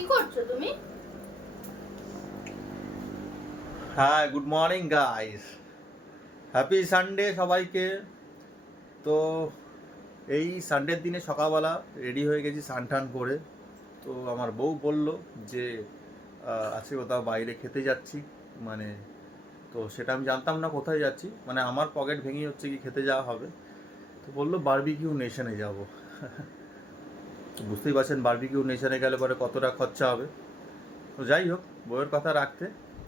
কি করছো তুমি? হ্যাঁ, good morning guys. Happy Sunday সবাইকে। তো এই সানডের দিনে সকালবেলা রেডি হয়ে গেছি স্নান টান করে। তো আমার বউ বলল যে আজকে কোথাও বাইরে খেতে যাচ্ছি, মানে তো সেটা আমি জানতাম না কোথায় যাচ্ছি, মানে আমার পকেট ভেঙে হচ্ছে কি খেতে যাওয়া হবে। তো বললো বারবিকিউ নেশনে যাব। তো বুঝতেই পারছেন বারবিকিউ নেশনে গেলে পরে কতটা খরচা হবে। তো যাই হোক, বউয়ের কথা রাখতে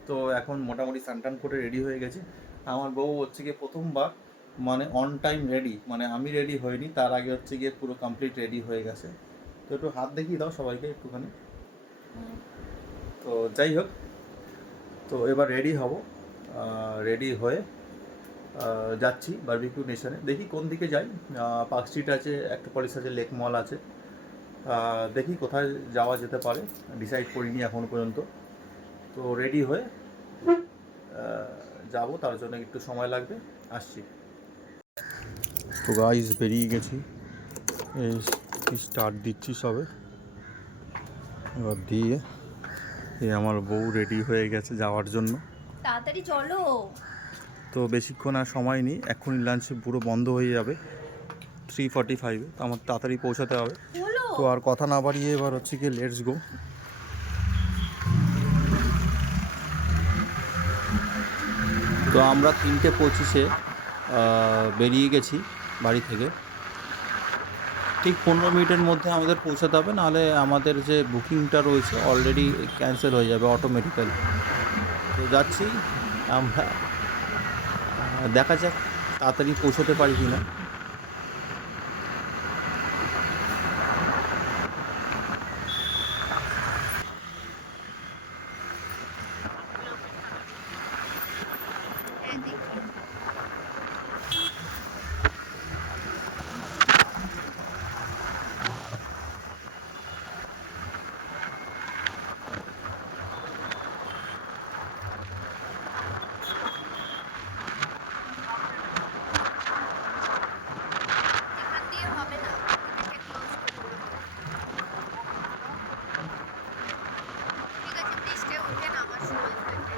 তো এখন মোটামুটি স্নান করে রেডি হয়ে গেছি। আমার বউ হচ্ছে গিয়ে প্রথমবার মানে অন টাইম রেডি, মানে আমি রেডি হইনি তার আগে হচ্ছে গিয়ে পুরো কমপ্লিট রেডি হয়ে গেছে। তো একটু হাত দেখিয়ে দাও সবাইকে একটুখানি। তো যাই হোক, তো এবার রেডি হব, রেডি হয়ে যাচ্ছি বারবিকিউ নেশনে। দেখি কোন দিকে যাই। পার্ক স্ট্রিট আছে, অ্যাক্রোপলিস আছে, লেক মল আছে, দেখি কোথায় যাওয়া যেতে পারে, ডিসাইড করিনি এখনও পর্যন্ত। তো রেডি হয়ে যাব, তার জন্য একটু সময় লাগবে, আসছি। তো গাইস বেরিয়ে গেছি, এই স্টার্ট দিচ্ছি সবে। এবার দিয়ে এই আমার বউ রেডি হয়ে গেছে যাওয়ার জন্য। তাড়াতাড়ি চলো। তো বেশিক্ষণ আর সময় নেই, এক্ষুনি লাঞ্চ পুরো বন্ধ হয়ে যাবে 3:45-এ। তো আমার তাড়াতাড়ি পৌঁছাতে হবে। বলো। তো আর কথা না বাড়িয়ে এবার হচ্ছে কি লেটস গো। তো আমরা 3:25-এ বেরিয়ে গেছি বাড়ি থেকে। ঠিক 15 মিনিটের মধ্যে আমাদের পৌঁছাতে হবে, নাহলে আমাদের যে বুকিংটা রয়েছে অলরেডি ক্যান্সেল হয়ে যাবে অটোমেটিক্যালি। তো যাচ্ছি আমরা, দেখা যাক তাড়াতাড়ি পৌঁছতে পারি কি না। হ্যাঁ, দেখি। এখান দিয়ে হবে না, এটাকে ক্লোজ করে দিতে হবে। ঠিক আছে, বৃষ্টি উঠে নামার সময় থাকবে।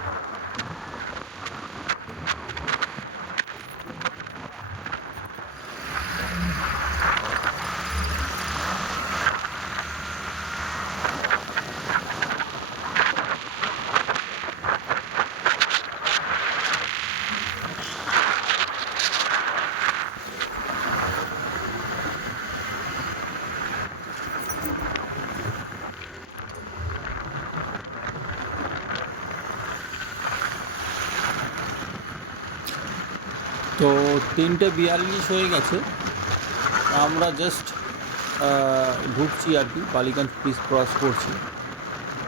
তো 3:42 হয়ে গেছে, আমরা জাস্ট ঢুকছি আর কি, বালিগঞ্জ ব্রিজ ক্রস করছি।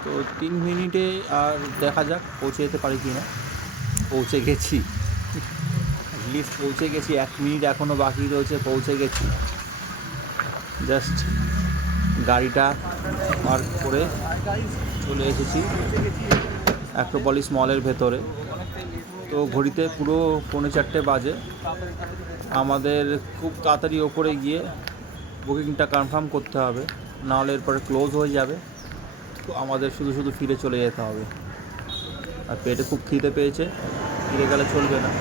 তো 3 মিনিটে আর দেখা যাক পৌঁছে যেতে পারি কি না। পৌঁছে গেছি, অ্যাটলিস্ট পৌঁছে গেছি। 1 মিনিট এখনও বাকি রয়েছে, পৌঁছে গেছি। জাস্ট গাড়িটা পার্ক করে চলে এসেছি অ্যাক্রোপলিস মলের ভেতরে। তো ঘড়িতে পুরো 3:45 বাজে। আমাদের খুব তাড়াতাড়ি ওপরে গিয়ে বুকিংটা কনফার্ম করতে হবে, নাহলে এরপরে ক্লোজ হয়ে যাবে। তো আমাদের শুধু শুধু ফিরে চলে যেতে হবে। আর পেটে খুব খিদে পেয়েছে, ফিরে গেলে চলবে না।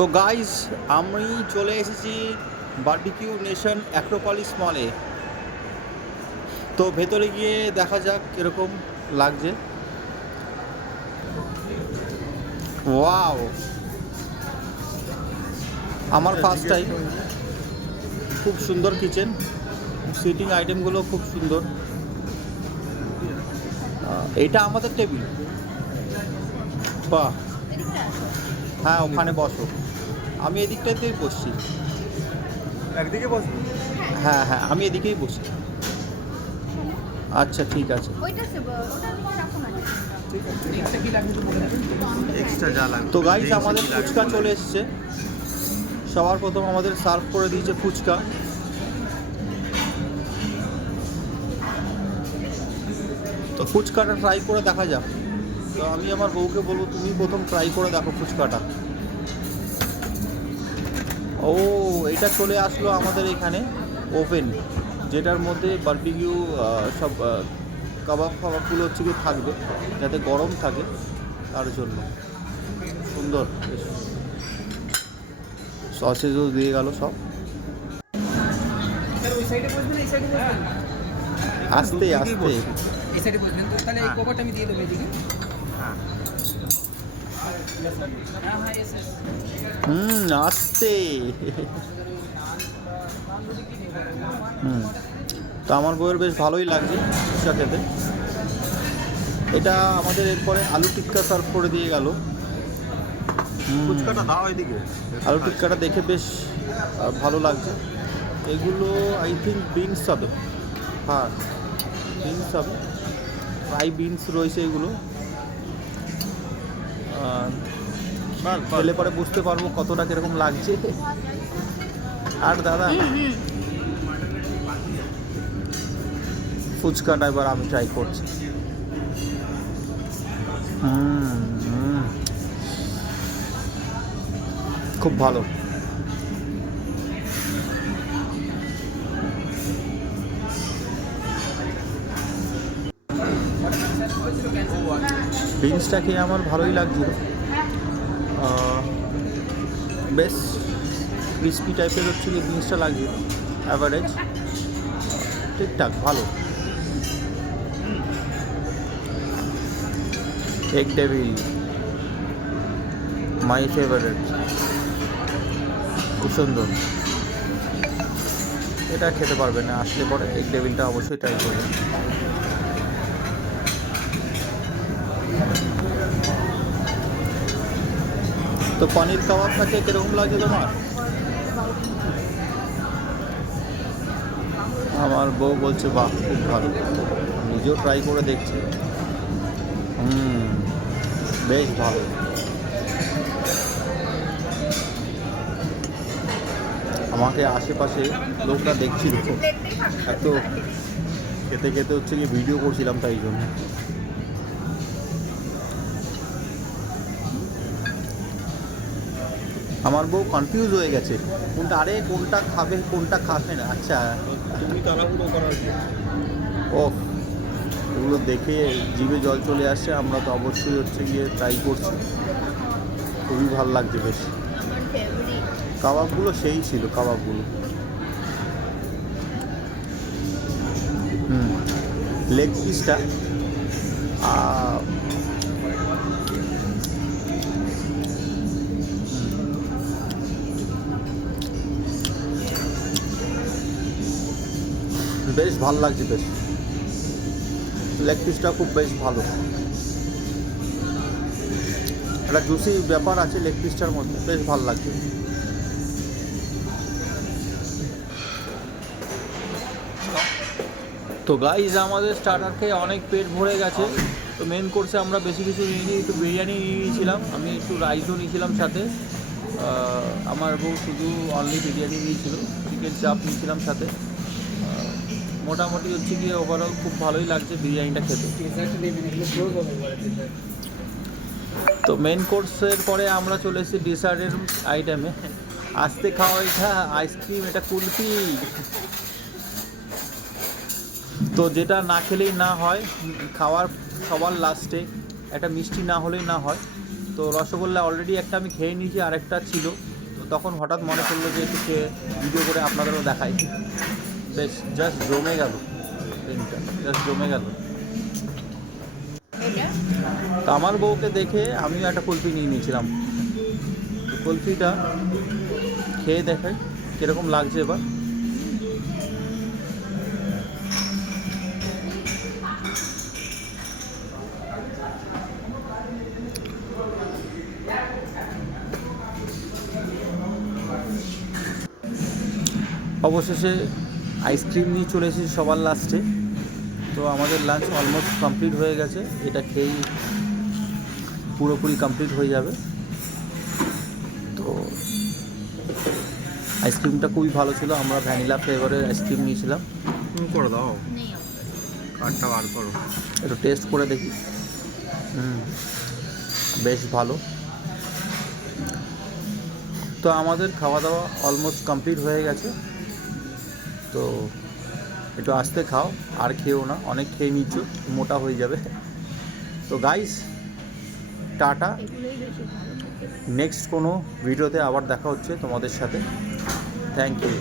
তো গাইস, আমি চলে এসেছি বারবিকিউ নেশন অ্যাক্রোপলিস মলে। তো ভেতরে গিয়ে দেখা যাক কীরকম লাগছে। ওয়াও, আমার ফার্স্ট টাইম। খুব সুন্দর কিচেন, সিটিং আইটেমগুলো খুব সুন্দর। এইটা আমাদের টেবিল, বাহ। এদিকটা আসো। হ্যাঁ, ওখানে বসো, আমি এদিকটাতেই বসছি। একদিকে বসবো। হ্যাঁ হ্যাঁ, আমি এদিকেই বসি। আচ্ছা ঠিক আছে। ওইটা ওটা রাখুন না। এক্সট্রা কি লাগবে একটু বলে দেবেন। এক্সট্রা যা লাগবে। তো গাইস আমাদের ফুচকা চলে এসছে। সবার প্রথম আমাদের সার্ভ করে দিয়েছে ফুচকা। তো ফুচকাটা ট্রাই করে দেখা যাক। তো আমি আমার বউকে বলবো তুমি প্রথম ট্রাই করে দেখো ফুচকাটা। ও এটা চলে আসলো আমাদের এখানে ওভেন, যেটার মধ্যে বারবিকিউ সব কাবাব ফাবাবগুলো হচ্ছে কি থাকবে, যাতে গরম থাকে তার জন্য। সুন্দর, সসেজও দিয়ে গেল সব। স্যার ওই সাইডে বসবেন, এই সাইডে বসবেন। আস্তে আস্তে। এই সাইডে বসবেন তো, তাহলে এই কভারটা আমি দিয়ে দেবো এদিকে। হ্যাঁ হ্যাঁ ইয়েস ইয়েস। আস্তে। তো আমার বউয়ের বেশ ভালোই লাগছে ফুচকা খেতে। এটা আমাদের এরপরে আলু টিক্কা সার্ভ করে দিয়ে গেল। ফুচকাটা দাও এদিকে। আলু টিক্কাটা দেখে বেশ ভালো লাগছে। এগুলো আই থিঙ্ক বিনস হবে। হ্যাঁ বিনস হবে, ফ্রাই বিনস রয়েছে এগুলো। খেলে পরে বুঝতে পারবো কতটা কিরকম লাগছে। আর দাদা ফুচকাটা এবার আমি ট্রাই করছি। খুব ভালো। বিনসটা খেয়ে আমার ভালোই লাগছিল। বেশ ক্রিস্পি টাইপের হচ্ছে কি বিনসটা লাগছিল, অ্যাভারেজ ঠিকঠাক ভালো। এগ ডেভিল মাই ফেভারিট, খুব সুন্দর। এটা খেতে পারবে না, আসলে পরে এগ ডেভিলটা অবশ্যই ট্রাই করবে। তো পনির কাবাবটা খেয়ে কীরকম লাগছে তোমার? আমার বউ বলছে বাহ খুব ভালো, নিজেও ট্রাই করে দেখছি। বেশ ভালো। আমাকে আশেপাশে লোকরা দেখছিল, এত খেতে খেতে হচ্ছে কি ভিডিও করছিলাম তাই জন্য। আমার বউ কনফিউজ হয়ে গেছে কোনটা, আরে কোনটা খাবে কোনটা খাবে না। আচ্ছা তুমি তাড়াহুড়ো করার কি? ও এগুলো দেখে জিভে জল চলে আসছে। আমরা তো অবশ্যই হচ্ছে গিয়ে ট্রাই করছি, খুবই ভালো লাগছে বেশ। আমার ফেভারিট। কাবাবগুলো সেই ছিল কাবাবগুলো। লেগ পিসটা বেশ ভালো লাগছে বেশ। লেগ পিসটা খুব বেশ ভালো, একটা জুসি ব্যাপার আছে লেগ পিসটার মধ্যে, বেশ ভালো লাগছে। তো গাইজ আমাদের স্টার্টার খেয়ে অনেক পেট ভরে গেছে। তো মেন কোর্সে আমরা বেশি কিছু নিইনি, একটু বিরিয়ানি নিয়ে নিয়েছিলাম, আমি একটু রাইসও নিয়েছিলাম সাথে। আমার বউ শুধু অনলি বিরিয়ানি নিয়েছিল, চিকেন চাপ নিয়েছিলাম সাথে। মোটামুটি হচ্ছে গিয়ে ওভারঅল খুব ভালোই লাগছে বিরিয়ানিটা খেতে। তো মেন কোর্সের পরে আমরা চলে এসেছি ডিসার্টের আইটেমে। আস্তে খাওয়া, এটা আইসক্রিম, এটা কুলফি। তো যেটা না খেলেই না হয়, খাওয়ার সবার লাস্টে একটা মিষ্টি না হলেই না হয়। তো রসগোল্লা অলরেডি একটা আমি খেয়ে নিয়েছি, আরেকটা ছিল। তো তখন হঠাৎ মনে পড়লো যে একটু খেয়ে ভিডিও করে আপনাদেরও দেখাই। বেশ জাস্ট জমে গেল, জাস্ট জমে গেল। তো আমার বউকে দেখে আমিও একটা কুলফি নিয়ে নিয়েছিলাম। কুলফিটা খেয়ে দেখাই কীরকম লাগছে এবার। অবশেষে আইসক্রিম নিয়ে চলে এসেছি সবার লাস্টে। তো তো আমাদের লাঞ্চ অলমোস্ট কমপ্লিট হয়ে গেছে, এটা খেয়েই পুরোপুরি কমপ্লিট হয়ে যাবে। তো আইসক্রিমটা খুবই ভালো ছিল, আমরা ভ্যানিলা ফ্লেভারের আইসক্রিম নিয়েছিলাম। তুমি করে দাও, নেই আমাদের। কার্ডটা বার করো। একটু টেস্ট করে দেখি। বেশ ভালো। তো আমাদের খাওয়া দাওয়া অলমোস্ট কমপ্লিট হয়ে গেছে। তো একটু আস্তে খাও, আর খেও না, অনেক খেয়ে নিচ্ছ, মোটা হয়ে যাবে। তো গাইস, টাটা। এগুলোই বেশি ভালো খেতে। নেক্সট কোনো ভিডিওতে আবার দেখা হচ্ছে তোমাদের সাথে। Thank you.